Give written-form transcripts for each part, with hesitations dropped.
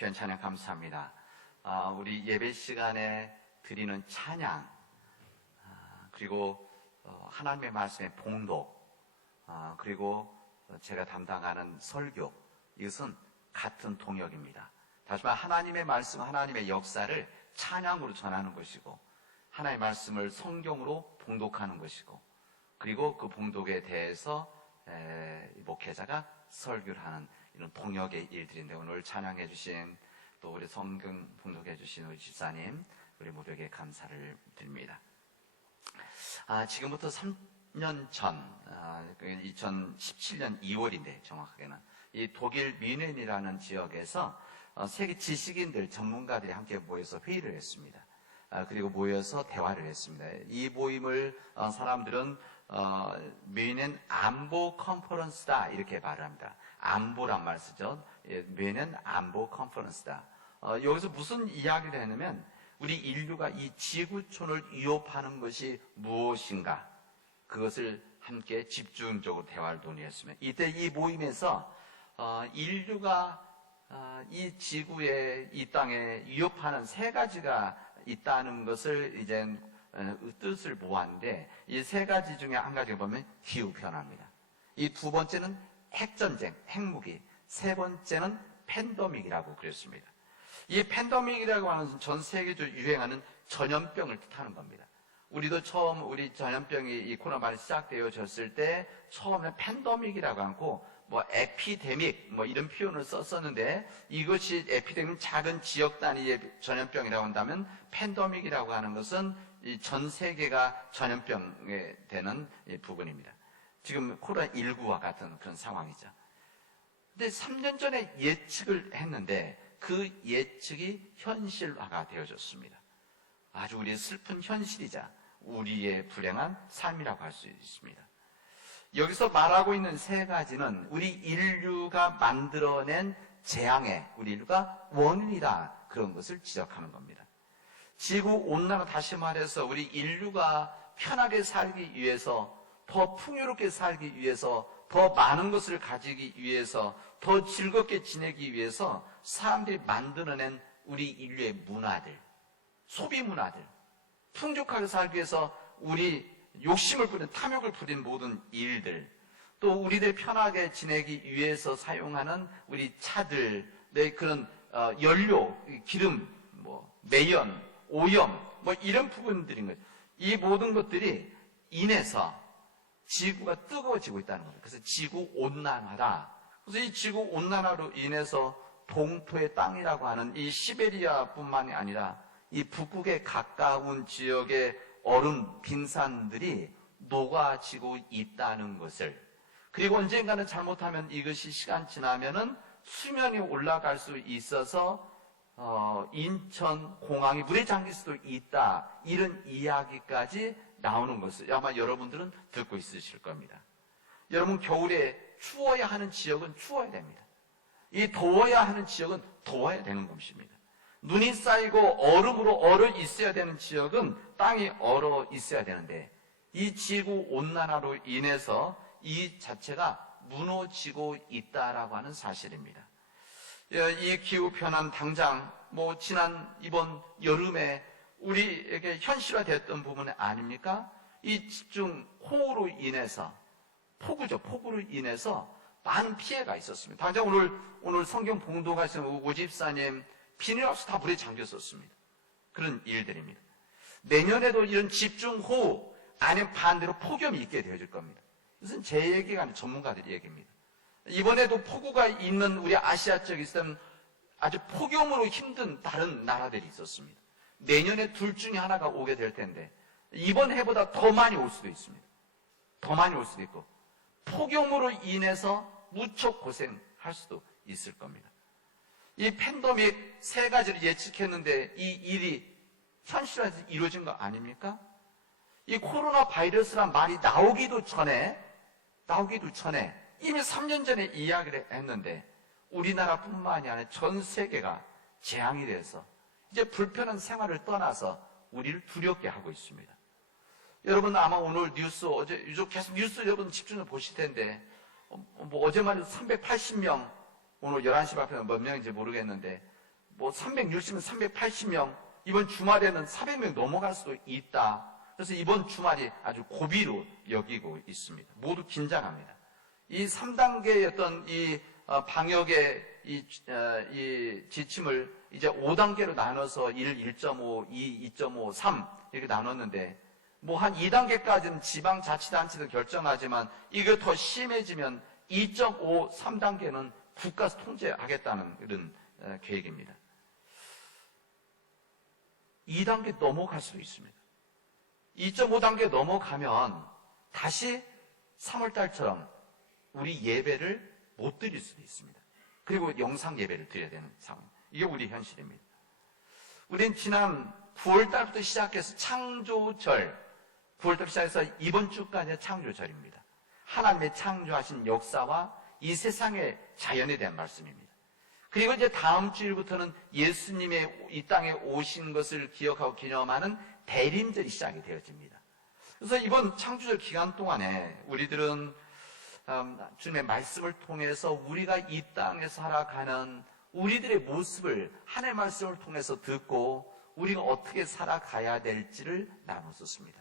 귀한 찬양 감사합니다. 우리 예배 시간에 드리는 찬양, 그리고 하나님의 말씀의 봉독, 그리고 제가 담당하는 설교, 이것은 같은 동역입니다. 다시 말해 하나님의 말씀, 하나님의 역사를 찬양으로 전하는 것이고, 하나님의 말씀을 성경으로 봉독하는 것이고, 그리고 그 봉독에 대해서 목회자가 설교를 하는 이런 동역의 일들인데, 오늘 찬양해 주신 또 우리 성경 봉독해 주신 우리 집사님, 우리 모두에게 감사를 드립니다. 지금부터 3년 전, 2017년 2월인데 정확하게는 이 독일 뮌헨이라는 지역에서 세계 지식인들, 전문가들이 함께 모여서 회의를 했습니다. 그리고 모여서 대화를 했습니다. 이 모임을 사람들은 뮌헨 안보 컨퍼런스다 이렇게 말을 합니다. 안보란 말 쓰죠. 뮌헨 안보 컨퍼런스다. 여기서 무슨 이야기를 했냐면, 우리 인류가 이 지구촌을 위협하는 것이 무엇인가, 그것을 함께 집중적으로 대화를 논의했습니다. 이때 이 모임에서 인류가 이 지구에, 이 땅에 위협하는 세 가지가 있다는 것을 이제 뜻을 모았는데, 이 세 가지 중에 한 가지가 보면 기후변화입니다. 이 두 번째는 핵전쟁, 핵무기, 세 번째는 팬데믹이라고 그랬습니다. 이 팬데믹이라고 하는 것은 전 세계적으로 유행하는 전염병을 뜻하는 겁니다. 우리도 처음 우리 전염병이 이 코로나가 시작되어졌을 때 처음에 팬데믹이라고 하고 에피데믹 이런 표현을 썼었는데, 이것이 에피데믹은 작은 지역 단위의 전염병이라고 한다면, 팬데믹이라고 하는 것은 이 전 세계가 전염병에 되는 부분입니다. 지금 코로나19와 같은 그런 상황이죠. 근데 3년 전에 예측을 했는데 그 예측이 현실화가 되어졌습니다. 아주 우리의 슬픈 현실이자 우리의 불행한 삶이라고 할 수 있습니다. 여기서 말하고 있는 세 가지는 우리 인류가 만들어낸 재앙의, 우리 인류가 원인이다, 그런 것을 지적하는 겁니다. 지구온난화, 다시 말해서 우리 인류가 편하게 살기 위해서, 더 풍요롭게 살기 위해서, 더 많은 것을 가지기 위해서, 더 즐겁게 지내기 위해서 사람들이 만들어낸 우리 인류의 문화들, 소비 문화들, 풍족하게 살기 위해서 우리 욕심을 부린, 탐욕을 부린 모든 일들, 또 우리들 편하게 지내기 위해서 사용하는 우리 차들, 그런 연료, 기름, 매연, 오염, 이런 부분들인 거죠. 이 모든 것들이 인해서 지구가 뜨거워지고 있다는 겁니다. 그래서 지구온난화다. 그래서 이 지구온난화로 인해서 동토의 땅이라고 하는 이 시베리아뿐만이 아니라 이 북극에 가까운 지역의 얼음 빙산들이 녹아지고 있다는 것을, 그리고 언젠가는 잘못하면 이것이 시간 지나면은 수면이 올라갈 수 있어서 인천 공항이 물에 잠길 수도 있다, 이런 이야기까지 나오는 것을 아마 여러분들은 듣고 있으실 겁니다. 여러분, 겨울에 추워야 하는 지역은 추워야 됩니다. 이 더워야 하는 지역은 더워야 되는 것입니다. 눈이 쌓이고 얼음으로 얼어 있어야 되는 지역은 땅이 얼어 있어야 되는데, 이 지구 온난화로 인해서 이 자체가 무너지고 있다라고 하는 사실입니다. 이 기후변화는 당장 이번 여름에 우리에게 현실화됐던 부분 아닙니까? 이 집중호우로 인해서, 폭우로 인해서 많은 피해가 있었습니다. 당장 오늘 성경 봉독하신 오 집사님 비닐하우스 다 물에 잠겼었습니다. 그런 일들입니다. 내년에도 이런 집중호우 아니면 반대로 폭염이 있게 되어질 겁니다. 이것은 제 얘기가 아니라 전문가들의 얘기입니다. 이번에도 폭우가 있는 우리 아시아 쪽에 있으면 아주 폭염으로 힘든 다른 나라들이 있었습니다. 내년에 둘 중에 하나가 오게 될 텐데, 이번 해보다 더 많이 올 수도 있습니다. 더 많이 올 수도 있고, 폭염으로 인해서 무척 고생할 수도 있을 겁니다. 이 팬데믹 세 가지를 예측했는데 이 일이 현실화해서 이루어진 거 아닙니까? 이 코로나 바이러스란 말이 나오기도 전에 이미 3년 전에 이야기를 했는데, 우리나라뿐만이 아니라 전 세계가 재앙이 돼서 이제 불편한 생활을 떠나서 우리를 두렵게 하고 있습니다. 여러분 아마 오늘 뉴스, 어제 계속 뉴스 여러분 집중해서 보실 텐데, 어제만 해도 380명, 오늘 11시 발표는 몇 명인지 모르겠는데 뭐 360명, 380명, 이번 주말에는 400명 넘어갈 수도 있다. 그래서 이번 주말이 아주 고비로 여기고 있습니다. 모두 긴장합니다. 이 3단계의 어떤 이 방역의 이 지침을 이제 5단계로 나눠서 1, 1.5, 2, 2.5, 3 이렇게 나눴는데 뭐 한 2단계까지는 지방자치단체도 결정하지만 이게 더 심해지면 2.5, 3단계는 국가에서 통제하겠다는 그런 계획입니다. 2단계 넘어갈 수도 있습니다. 2.5단계 넘어가면 다시 3월달처럼 우리 예배를 못 드릴 수도 있습니다. 그리고 영상 예배를 드려야 되는 상황. 이게 우리 현실입니다. 우린 지난 9월달부터 시작해서 창조절, 9월달 시작해서 이번 주까지 창조절입니다. 하나님의 창조하신 역사와 이 세상의 자연에 대한 말씀입니다. 그리고 이제 다음 주일부터는 예수님의 이 땅에 오신 것을 기억하고 기념하는 대림절이 시작이 되어집니다. 그래서 이번 창조절 기간 동안에 우리들은 주님의 말씀을 통해서 우리가 이 땅에 살아가는 우리들의 모습을 하나님의 말씀을 통해서 듣고 우리가 어떻게 살아가야 될지를 나눴었습니다.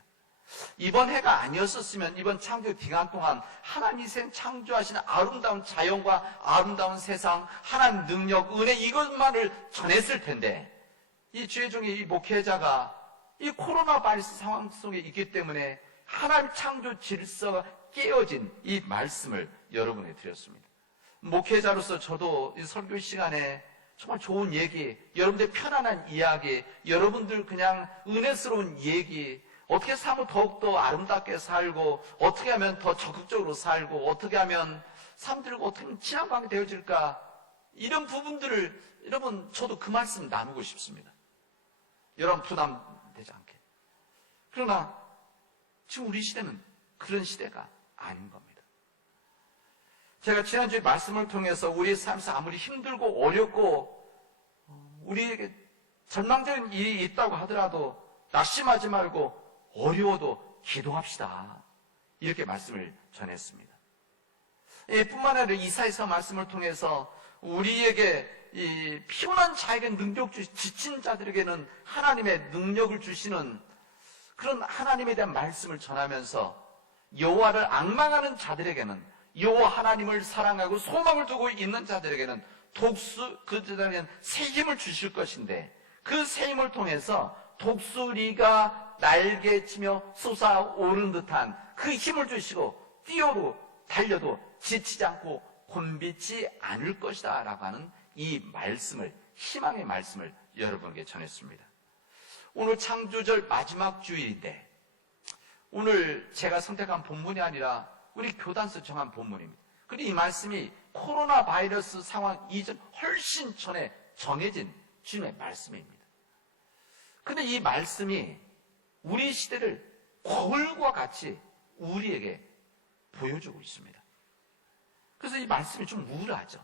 이번 해가 아니었었으면 이번 창조 기간 동안 하나님이 창조하시는 아름다운 자연과 아름다운 세상, 하나님 능력, 은혜 이것만을 전했을 텐데 이 주의 중에 이 목회자가 이 코로나 바이러스 상황 속에 있기 때문에 하나님 창조 질서가 깨어진 이 말씀을 여러분에 드렸습니다. 목회자로서 저도 이 설교 시간에 정말 좋은 얘기, 여러분들 편안한 이야기, 여러분들 그냥 은혜스러운 얘기, 어떻게 살면 더욱더 아름답게 살고 어떻게 하면 더 적극적으로 살고 어떻게 하면 사람들과 어떻게 하면 친한 관계 되어질까, 이런 부분들을 여러분 저도 그 말씀 나누고 싶습니다. 여러분 부담되지 않게. 그러나 지금 우리 시대는 그런 시대가 아닌 겁니다. 제가 지난주에 말씀을 통해서 우리의 삶에서 아무리 힘들고 어렵고 우리에게 절망적인 일이 있다고 하더라도 낙심하지 말고 어려워도 기도합시다. 이렇게 말씀을 전했습니다. 뿐만 아니라 이사야서 말씀을 통해서 우리에게 이 피곤한 자에게 능력 지친 자들에게는 하나님의 능력을 주시는 그런 하나님에 대한 말씀을 전하면서 여호와를 앙망하는 자들에게는, 여호와 하나님을 사랑하고 소망을 두고 있는 자들에게는 그들에게는 새 힘을 주실 것인데 그 새 힘을 통해서 독수리가 날개치며 솟아오른 듯한 그 힘을 주시고 뛰어도 달려도 지치지 않고 곤비지 않을 것이다 라고 하는 이 말씀을, 희망의 말씀을 여러분에게 전했습니다. 오늘 창조절 마지막 주일인데 오늘 제가 선택한 본문이 아니라 우리 교단에서 정한 본문입니다. 그리고 이 말씀이 코로나 바이러스 상황 이전 훨씬 전에 정해진 주님의 말씀입니다. 근데 이 말씀이 우리 시대를 거울과 같이 우리에게 보여주고 있습니다. 그래서 이 말씀이 좀 우울하죠.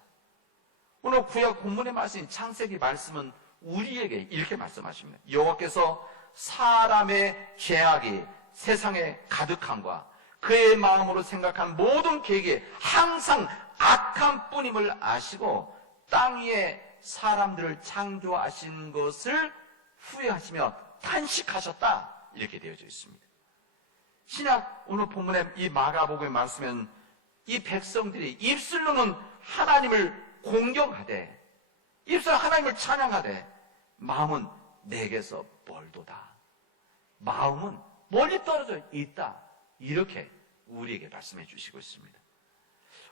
오늘 구약 본문의 말씀인 창세기 말씀은 우리에게 이렇게 말씀하십니다. 여호와께서 사람의 죄악이 세상에 가득함과 그의 마음으로 생각한 모든 계획이 항상 악한 뿐임을 아시고 땅 위에 사람들을 창조하신 것을 후회하시며 탄식하셨다. 이렇게 되어져 있습니다. 신약 오늘 본문의 이 마가복음의 말씀은 이 백성들이 입술로는 하나님을 공경하되, 입술로 하나님을 찬양하되 마음은 내게서 멀도다. 마음은 멀리 떨어져 있다. 이렇게 우리에게 말씀해 주시고 있습니다.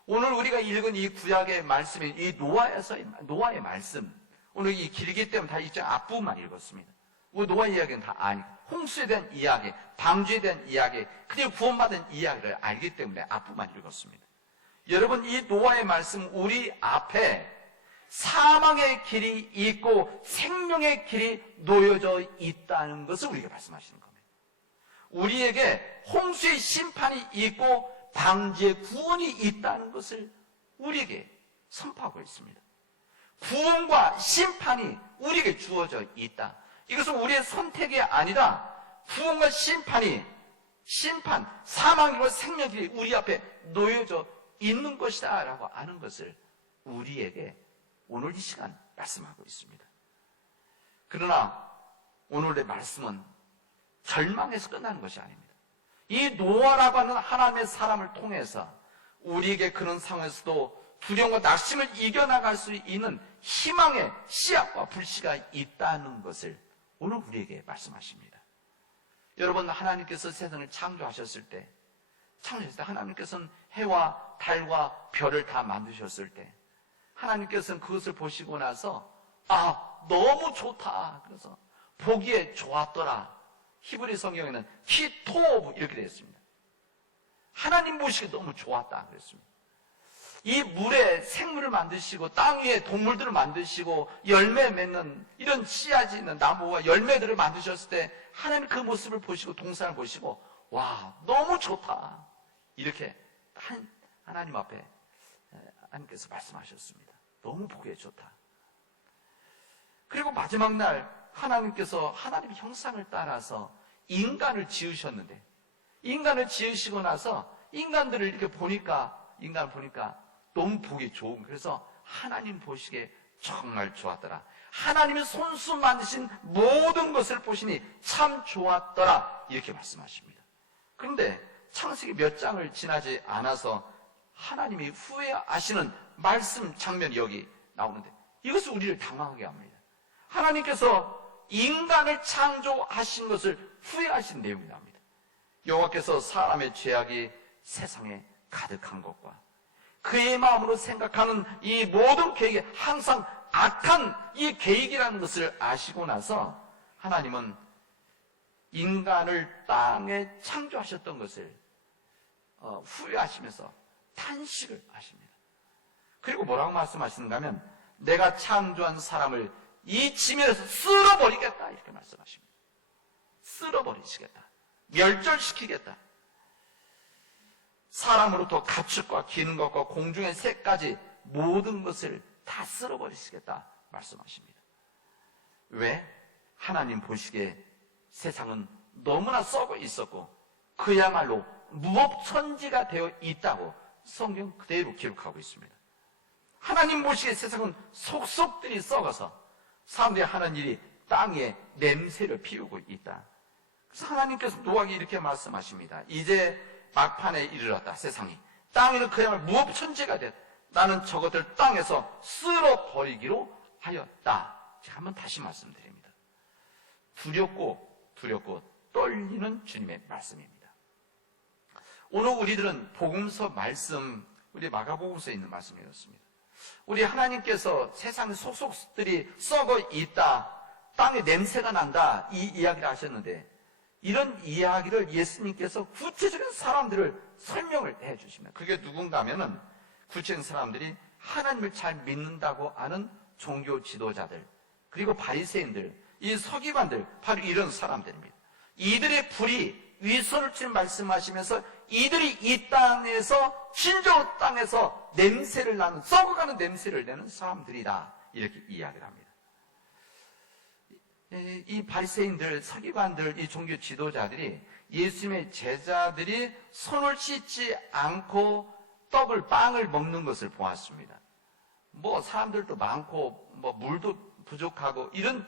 오늘 우리가 읽은 이 구약의 말씀인 이 노아의 말씀, 오늘 이 길기 때문에 다 이제 앞부분만 읽었습니다. 노아 이야기는 다 아니, 홍수에 대한 이야기, 방주에 대한 이야기, 그리고 구원받은 이야기를 알기 때문에 앞부분만 읽었습니다. 여러분, 이 노아의 말씀 우리 앞에 사망의 길이 있고 생명의 길이 놓여져 있다는 것을 우리에게 말씀하시는 겁니다. 우리에게 홍수의 심판이 있고 방주의 구원이 있다는 것을 우리에게 선포하고 있습니다. 구원과 심판이 우리에게 주어져 있다. 이것은 우리의 선택이 아니라 구원과 심판, 사망과 생명이 우리 앞에 놓여져 있는 것이다 라고 아는 것을 우리에게 오늘 이 시간 말씀하고 있습니다. 그러나 오늘의 말씀은 절망에서 끝나는 것이 아닙니다. 이 노아라고 하는 하나님의 사람을 통해서 우리에게 그런 상황에서도 두려움과 낙심을 이겨나갈 수 있는 희망의 씨앗과 불씨가 있다는 것을 오늘 우리에게 말씀하십니다. 여러분, 하나님께서 세상을 창조하셨을 때 하나님께서는 해와 달과 별을 다 만드셨을 때 하나님께서는 그것을 보시고 나서 너무 좋다. 그래서 보기에 좋았더라. 히브리 성경에는 히토브 이렇게 되어 있습니다. 하나님 보시기에 너무 좋았다 그랬습니다. 이 물에 생물을 만드시고 땅 위에 동물들을 만드시고 열매 맺는 이런 씨앗이 있는 나무와 열매들을 만드셨을 때 하나님 그 모습을 보시고 동산을 보시고 와 너무 좋다 이렇게 하나님 앞에 하나님께서 말씀하셨습니다. 너무 보기에 좋다. 그리고 마지막 날 하나님께서 하나님의 형상을 따라서 인간을 지으셨는데 인간을 지으시고 나서 인간들을 이렇게 인간을 보니까 너무 보기 좋은, 그래서 하나님 보시기에 정말 좋았더라. 하나님이 손수 만드신 모든 것을 보시니 참 좋았더라. 이렇게 말씀하십니다. 그런데 창세기 몇 장을 지나지 않아서 하나님이 후회하시는 말씀 장면이 여기 나오는데 이것은 우리를 당황하게 합니다. 하나님께서 인간을 창조하신 것을 후회하신 내용이 나옵니다. 여호와께서 사람의 죄악이 세상에 가득한 것과 그의 마음으로 생각하는 이 모든 계획이 항상 악한 이 계획이라는 것을 아시고 나서 하나님은 인간을 땅에 창조하셨던 것을 후회하시면서 탄식을 하십니다. 그리고 뭐라고 말씀하시는가 하면 내가 창조한 사람을 이 지면에서 쓸어버리겠다 이렇게 말씀하십니다. 쓸어버리시겠다. 멸절시키겠다. 사람으로부터 가축과 기는 것과 공중의 새까지 모든 것을 다 쓸어버리시겠다 말씀하십니다. 왜? 하나님 보시기에 세상은 너무나 썩어 있었고 그야말로 무법천지가 되어 있다고 성경 그대로 기록하고 있습니다. 하나님 보시기에 세상은 속속들이 썩어서 사람들이 하는 일이 땅에 냄새를 피우고 있다. 그래서 하나님께서 노아에게 이렇게 말씀하십니다. 이제 막판에 이르렀다. 세상이 땅에는 그야말로 무법천지가 됐다. 나는 저것들 땅에서 쓸어버리기로 하였다. 제가 한번 다시 말씀드립니다. 두렵고 떨리는 주님의 말씀입니다. 오늘 우리들은 복음서 말씀, 우리 마가복음서에 있는 말씀이었습니다. 우리 하나님께서 세상의 속속들이 썩어 있다, 땅에 냄새가 난다, 이 이야기를 하셨는데 이런 이야기를 예수님께서 구체적인 사람들을 설명을 해주십니다. 그게 누군가 하면은 구체적인 사람들이 하나님을 잘 믿는다고 하는 종교 지도자들, 그리고 바리새인들, 이 서기관들, 바로 이런 사람들입니다. 이들의 불이 위선을 친 말씀하시면서 이들이 이 땅에서 진정으로 땅에서 냄새를 나는, 썩어가는 냄새를 내는 사람들이다, 이렇게 이야기를 합니다. 이 바리새인들, 서기관들, 이 종교 지도자들이 예수님의 제자들이 손을 씻지 않고 빵을 먹는 것을 보았습니다. 사람들도 많고 물도 부족하고 이런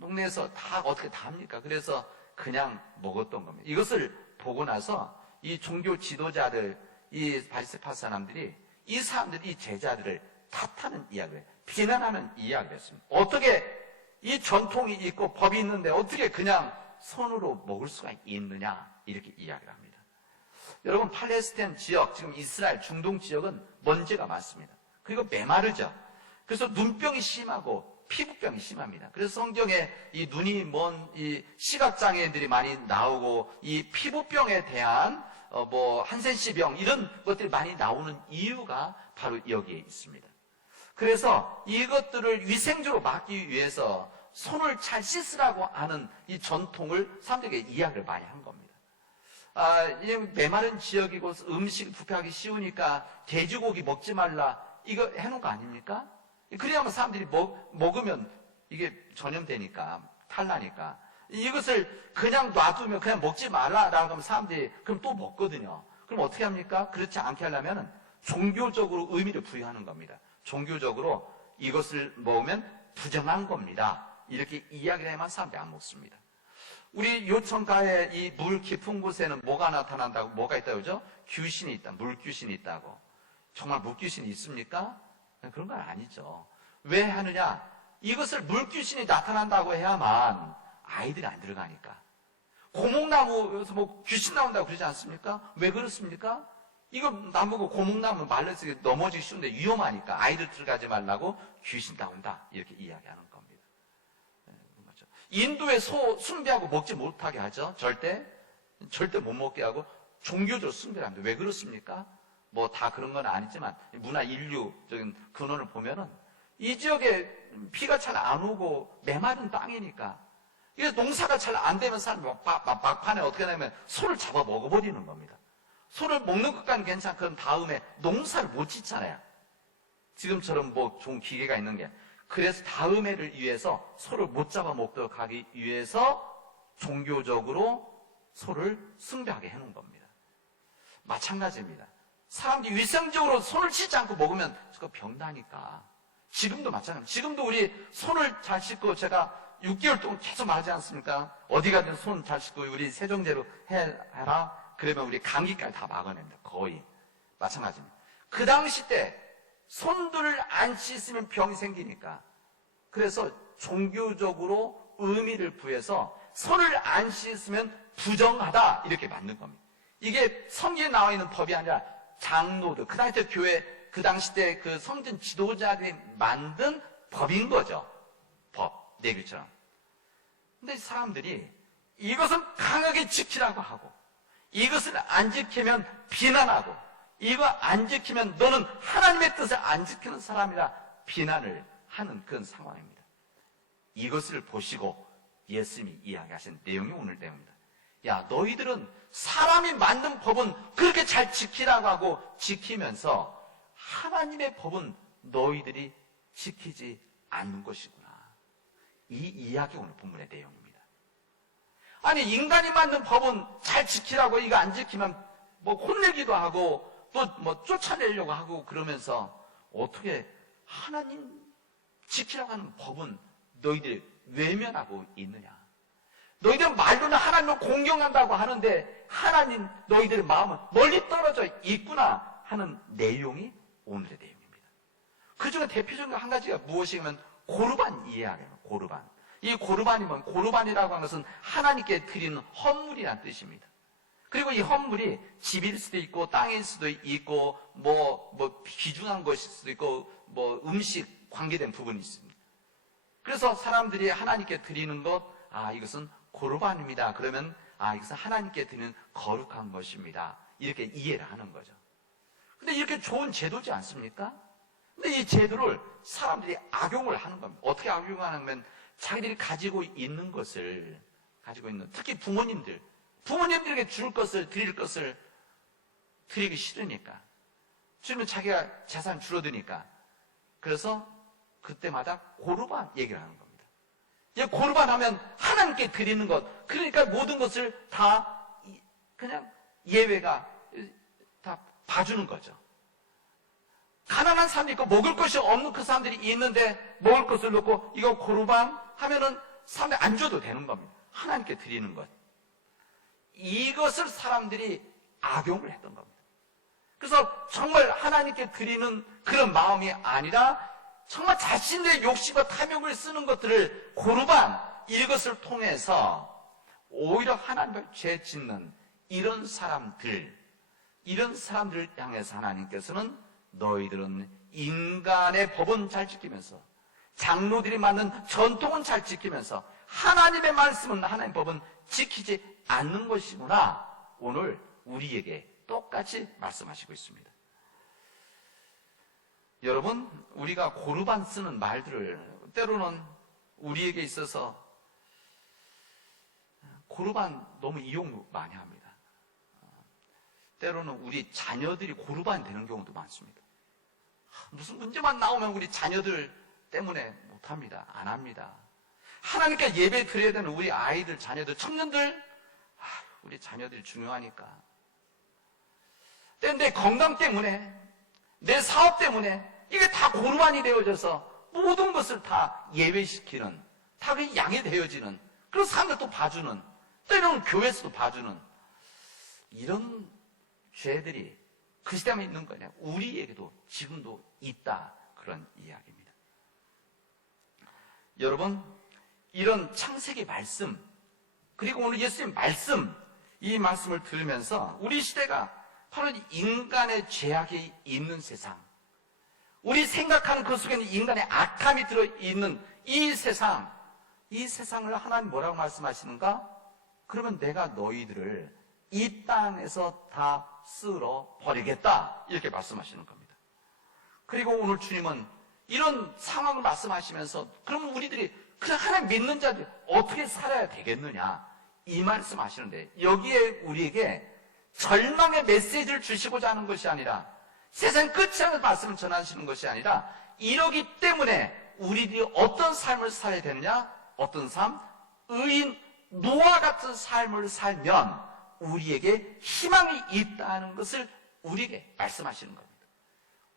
동네에서 다 어떻게 다 합니까? 그래서 그냥 먹었던 겁니다. 이것을 보고 나서 이 종교 지도자들, 이 바리새파 사람들이 이 사람들이 이 제자들을 탓하는 이야기를, 비난하는 이야기를 했습니다. 어떻게 이 전통이 있고 법이 있는데 어떻게 그냥 손으로 먹을 수가 있느냐, 이렇게 이야기를 합니다. 여러분, 팔레스타인 지역, 지금 이스라엘 중동 지역은 먼지가 많습니다. 그리고 메마르죠. 그래서 눈병이 심하고 피부병이 심합니다. 그래서 성경에 이 눈이 먼 이 시각장애인들이 많이 나오고 이 피부병에 대한 한센시병 이런 것들이 많이 나오는 이유가 바로 여기에 있습니다. 그래서 이것들을 위생적으로 막기 위해서 손을 잘 씻으라고 하는 이 전통을 사람들에게 이야기를 많이 한 겁니다. 메마른 지역이고 음식 부패하기 쉬우니까 돼지고기 먹지 말라, 이거 해놓은 거 아닙니까? 그래야만 사람들이 먹으면 이게 전염되니까, 탈나니까. 이것을 그냥 놔두면 그냥 먹지 말라라고 하면 사람들이 그럼 또 먹거든요. 그럼 어떻게 합니까? 그렇지 않게 하려면 종교적으로 의미를 부여하는 겁니다. 종교적으로 이것을 먹으면 부정한 겁니다. 이렇게 이야기를 해만 사람들이 안 먹습니다. 우리 요청가에 이 물 깊은 곳에는 뭐가 나타난다고, 뭐가 있다고 그러죠? 귀신이 있다, 물귀신이 있다고. 정말 물귀신이 있습니까? 그런 건 아니죠. 왜 하느냐? 이것을 물귀신이 나타난다고 해야만 아이들이 안 들어가니까. 고목나무에서 뭐 귀신 나온다고 그러지 않습니까? 왜 그렇습니까? 이거 나무고 고목나무 말려서 넘어지기 쉬운데 위험하니까 아이들 들어가지 말라고 귀신 나온다 이렇게 이야기하는 겁니다. 인도의 소 숭배하고 먹지 못하게 하죠. 절대 못 먹게 하고 종교적으로 숭배를 합니다. 왜 그렇습니까? 뭐 다 그런 건 아니지만 문화 인류적인 근원을 보면은 이 지역에 비가 잘 안 오고 메마른 땅이니까 이게 농사가 잘 안 되면 사람이 막판에 어떻게 되냐면 소를 잡아 먹어버리는 겁니다. 소를 먹는 것까지는 괜찮고 그런 다음에 농사를 못 짓잖아요. 지금처럼 뭐 좋은 기계가 있는 게. 그래서 다음 해를 위해서 소를 못 잡아 먹도록 하기 위해서 종교적으로 소를 숭배하게 해놓은 겁니다. 마찬가지입니다. 사람들이 위생적으로 손을 씻지 않고 먹으면 그거 병나니까. 지금도 마찬가지입니다. 지금도 우리 손을 잘 씻고 제가 6개월 동안 계속 말하지 않습니까? 어디 가든 손 잘 씻고 우리 세정제로 해라. 그러면 우리 감기까지 다 막아냅니다. 거의. 마찬가지입니다. 그 당시 때 손들을 안 씻으면 병이 생기니까. 그래서 종교적으로 의미를 부여해서 손을 안 씻으면 부정하다 이렇게 만든 겁니다. 이게 성경에 나와 있는 법이 아니라 장로들, 그 당시 때 교회, 그 당시 때 그 성전 지도자들이 만든 법인 거죠. 법, 내규처럼. 근데 사람들이 이것은 강하게 지키라고 하고 이것을 안 지키면 비난하고 이거 안 지키면 너는 하나님의 뜻을 안 지키는 사람이라 비난을 하는 그런 상황입니다. 이것을 보시고 예수님이 이야기하신 내용이 오늘 내용입니다. 야, 너희들은 사람이 만든 법은 그렇게 잘 지키라고 하고 지키면서 하나님의 법은 너희들이 지키지 않는 것이구나. 이 이야기 오늘 본문의 내용입니다. 아니, 인간이 만든 법은 잘 지키라고 이거 안 지키면 뭐 혼내기도 하고 또 뭐 쫓아내려고 하고 그러면서 어떻게 하나님 지키라고 하는 법은 너희들이 외면하고 있느냐. 너희들은 말로는 하나님을 공경한다고 하는데 하나님 너희들의 마음은 멀리 떨어져 있구나 하는 내용이 오늘의 내용입니다. 그 중에 대표적인 한 가지가 무엇이냐면 고르반 이해하래요. 고르반. 이 고르반이면 고르반이라고 하는 것은 하나님께 드리는 헌물이라는 뜻입니다. 그리고 이 헌물이 집일 수도 있고 땅일 수도 있고 뭐 귀중한 것일 수도 있고 뭐 음식 관계된 부분이 있습니다. 그래서 사람들이 하나님께 드리는 것, 이것은 고르반입니다. 그러면 이것은 하나님께 드리는 거룩한 것입니다. 이렇게 이해를 하는 거죠. 근데 이렇게 좋은 제도지 않습니까? 근데 이 제도를 사람들이 악용을 하는 겁니다. 어떻게 악용하냐면 자기들이 가지고 있는 것을 특히 부모님들에게 줄 것을 드릴 것을 드리기 싫으니까 주면 자기가 재산 줄어드니까 그래서 그때마다 고르반 얘기를 하는 겁니다. 고르반 하면 하나님께 드리는 것, 그러니까 모든 것을 다 그냥 예외가 다 봐주는 거죠. 가난한 사람이 있고 먹을 것이 없는 그 사람들이 있는데 먹을 것을 놓고 이거 고르반 하면은 사람들이 안 줘도 되는 겁니다. 하나님께 드리는 것. 이것을 사람들이 악용을 했던 겁니다. 그래서 정말 하나님께 드리는 그런 마음이 아니라 정말 자신의 욕심과 탐욕을 쓰는 것들을 고르반 이것을 통해서 오히려 하나님을 죄 짓는 이런 사람들을 향해서 하나님께서는 너희들은 인간의 법은 잘 지키면서 장로들이 만든 전통은 잘 지키면서 하나님의 말씀은 하나님의 법은 지키지 않는 것이구나. 오늘 우리에게 똑같이 말씀하시고 있습니다. 여러분, 우리가 고르반 쓰는 말들을 때로는 우리에게 있어서 고르반 너무 이용 많이 합니다. 때로는 우리 자녀들이 고르반 되는 경우도 많습니다. 무슨 문제만 나오면 우리 자녀들 때문에 못합니다. 안 합니다. 하나님께 예배 드려야 되는 우리 아이들, 자녀들, 청년들, 우리 자녀들이 중요하니까. 내 건강 때문에, 내 사업 때문에 이게 다 고르반이 되어져서 모든 것을 다 예외시키는, 다 그 양이 되어지는, 그런 사람들 또 봐주는, 때로는 교회에서도 봐주는 이런 죄들이 그 시대만 있는 거냐? 우리에게도 지금도 있다. 그런 이야기입니다. 여러분, 이런 창세기 말씀, 그리고 오늘 예수님 말씀, 이 말씀을 들으면서 우리 시대가 바로 인간의 죄악이 있는 세상, 우리 생각하는 그 속에는 인간의 악함이 들어있는 이 세상, 이 세상을 하나님 뭐라고 말씀하시는가? 그러면 내가 너희들을 이 땅에서 다 쓸어 버리겠다, 이렇게 말씀하시는 겁니다. 그리고 오늘 주님은 이런 상황을 말씀하시면서 그러면 우리들이 그냥 하나님 믿는 자들 어떻게 살아야 되겠느냐, 이 말씀하시는데, 여기에 우리에게 절망의 메시지를 주시고자 하는 것이 아니라, 세상 끝이 하는 말씀을 전하시는 것이 아니라, 이러기 때문에 우리들이 어떤 삶을 살아야 되느냐? 어떤 삶? 의인 노아 같은 삶을 살면 우리에게 희망이 있다는 것을 우리에게 말씀하시는 겁니다.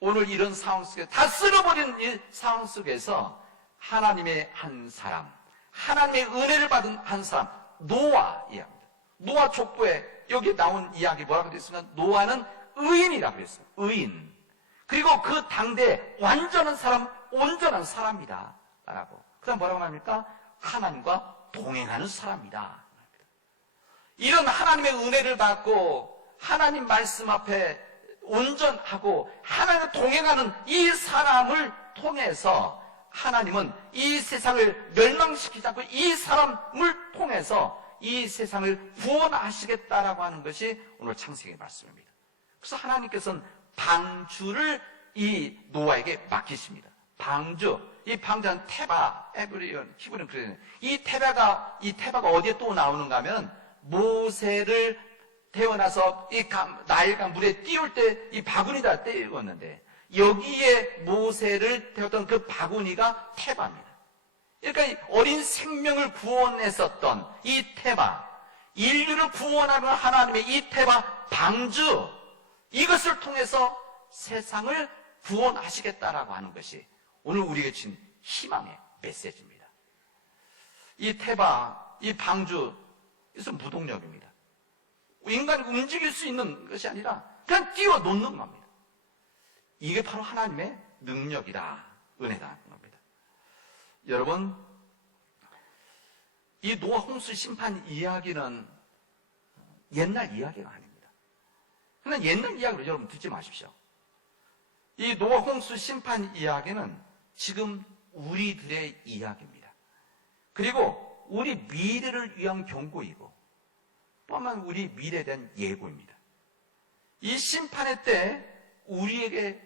오늘 이런 상황 속에 다 쓸어버리는 이 상황 속에서 하나님의 한 사람, 하나님의 은혜를 받은 한 사람, 노아 이야기입니다. 노아 족보에 여기 나온 이야기 뭐라고 되어 있습니까? 노아는 의인이라고 했어요. 의인. 그리고 그 당대에 완전한 사람, 온전한 사람이다 라고. 그 다음 뭐라고 합니까? 하나님과 동행하는 사람이다. 이런 하나님의 은혜를 받고 하나님 말씀 앞에 온전하고 하나님과 동행하는 이 사람을 통해서 하나님은 이 세상을 멸망시키지 않고 이 사람을 통해서 이 세상을 구원하시겠다라고 하는 것이 오늘 창세기의 말씀입니다. 그래서 하나님께서는 방주를 이 노아에게 맡기십니다. 방주, 이 방주는 테바, 에브리온, 히브리는 그래요. 이 테바가 어디에 또 나오는가 하면 모세를 태어나서 이 나일강 물에 띄울 때 이 바구니다 띄웠는데, 여기에 모세를 태웠던 그 바구니가 테바입니다. 그러니까 이 어린 생명을 구원했었던 이 테바, 인류를 구원하는 하나님의 이 테바 방주, 이것을 통해서 세상을 구원하시겠다라고 하는 것이 오늘 우리에게 주신 희망의 메시지입니다. 이 테바, 이 방주, 이것은 무동력입니다. 인간이 움직일 수 있는 것이 아니라 그냥 띄워 놓는 겁니다. 이게 바로 하나님의 능력이다, 은혜다 겁니다. 여러분, 이 노아 홍수 심판 이야기는 옛날 이야기가 아닙니다. 그냥 옛날 이야기로 여러분 듣지 마십시오. 이 노아 홍수 심판 이야기는 지금 우리들의 이야기입니다. 그리고 우리 미래를 위한 경고이고, 또한 우리 미래에 대한 예고입니다. 이 심판의 때 우리에게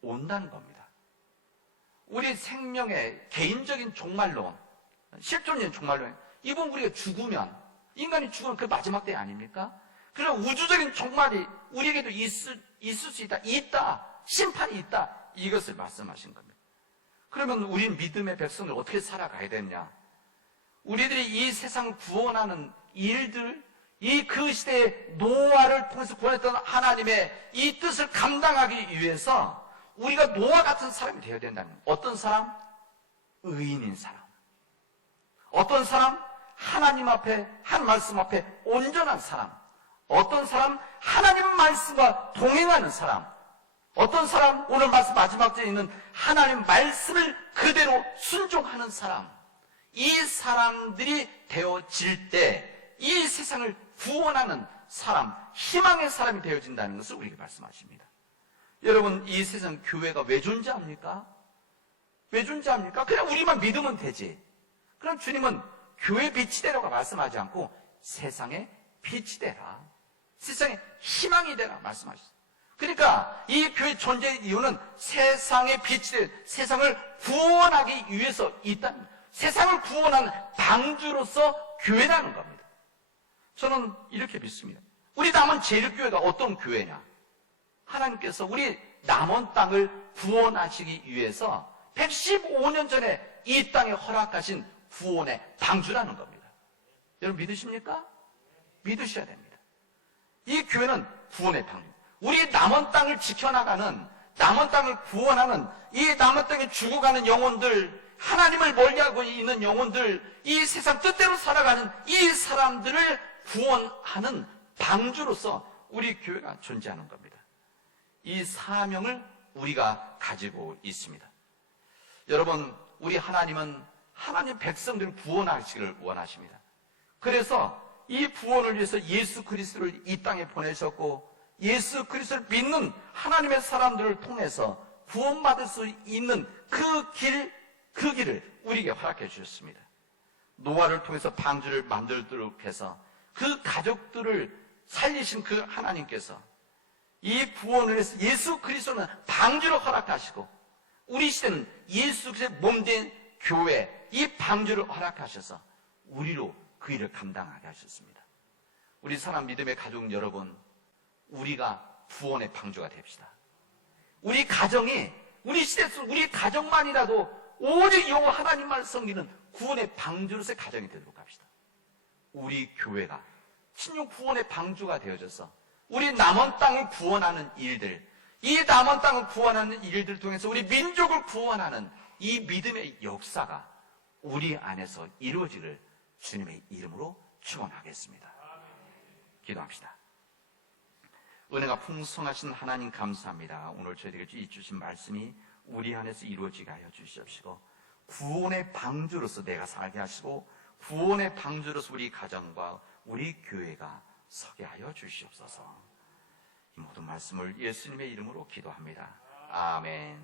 온다는 겁니다. 우리 생명의 개인적인 종말론, 실존적인 종말론, 이번 우리가 죽으면, 인간이 죽으면 그 마지막 때 아닙니까? 그런 우주적인 종말이 우리에게도 있을 수 있다, 심판이 있다, 이것을 말씀하신 겁니다. 그러면 우린 믿음의 백성을 어떻게 살아가야 되느냐? 우리들이 이 세상을 구원하는 일들, 이 그 시대의 노아를 통해서 구원했던 하나님의 이 뜻을 감당하기 위해서 우리가 노아 같은 사람이 되어야 된다는 거예요. 어떤 사람? 의인인 사람. 어떤 사람? 하나님 앞에, 한 말씀 앞에 온전한 사람. 어떤 사람? 하나님 말씀과 동행하는 사람. 어떤 사람? 오늘 말씀 마지막 절에 있는 하나님 말씀을 그대로 순종하는 사람. 이 사람들이 되어질 때 이 세상을 구원하는 사람, 희망의 사람이 되어진다는 것을 우리에게 말씀하십니다. 여러분, 이 세상 교회가 왜 존재합니까? 왜 존재합니까? 그냥 우리만 믿으면 되지. 그럼 주님은 교회 빛이 되라고 말씀하지 않고 세상의 빛이 되라, 세상의 희망이 되라 말씀하셨어요. 그러니까 이 교회 존재의 이유는 세상의 빛이 될, 세상을 구원하기 위해서 있다는 거예요. 세상을 구원하는 방주로서 교회라는 겁니다. 저는 이렇게 믿습니다. 우리 남은 제일교회가 어떤 교회냐? 하나님께서 우리 남은 땅을 구원하시기 위해서 115년 전에 이 땅에 허락하신 구원의 방주라는 겁니다. 여러분 믿으십니까? 믿으셔야 됩니다. 이 교회는 구원의 방주. 우리 남은 땅을 지켜나가는, 남은 땅을 구원하는, 이 남은 땅에 죽어가는 영혼들, 하나님을 멀리하고 있는 영혼들, 이 세상 뜻대로 살아가는 이 사람들을 구원하는 방주로서 우리 교회가 존재하는 겁니다. 이 사명을 우리가 가지고 있습니다. 여러분, 우리 하나님은 하나님 백성들을 구원하시기를 원하십니다. 그래서 이 구원을 위해서 예수 그리스도를 이 땅에 보내셨고, 예수 그리스도를 믿는 하나님의 사람들을 통해서 구원받을 수 있는 그 길을 우리에게 허락해 주셨습니다. 노아를 통해서 방주를 만들도록 해서 그 가족들을 살리신 그 하나님께서 이 구원을 위해서 예수 그리스도는 방주를 허락하시고, 우리 시대는 예수 그리스도의 몸된 교회, 이 방주를 허락하셔서 우리로 그 일을 감당하게 하셨습니다. 우리 사랑 믿음의 가족 여러분, 우리가 구원의 방주가 됩시다. 우리 가정이, 우리 시대에서 우리 가정만이라도 오직 여호와 하나님만 섬기는 구원의 방주로서의 가정이 되도록 합시다. 우리 교회가 신용 구원의 방주가 되어져서 우리 남은 땅을 구원하는 일들, 이 남은 땅을 구원하는 일들을 통해서 우리 민족을 구원하는 이 믿음의 역사가 우리 안에서 이루어지기를 주님의 이름으로 축원하겠습니다. 기도합시다. 은혜가 풍성하신 하나님 감사합니다. 오늘 저희에게 주신 말씀이 우리 안에서 이루어지게 하여 주시옵시고, 구원의 방주로서 내가 살게 하시고, 구원의 방주로서 우리 가정과 우리 교회가 서게 하여 주시옵소서. 이 모든 말씀을 예수님의 이름으로 기도합니다. 아멘.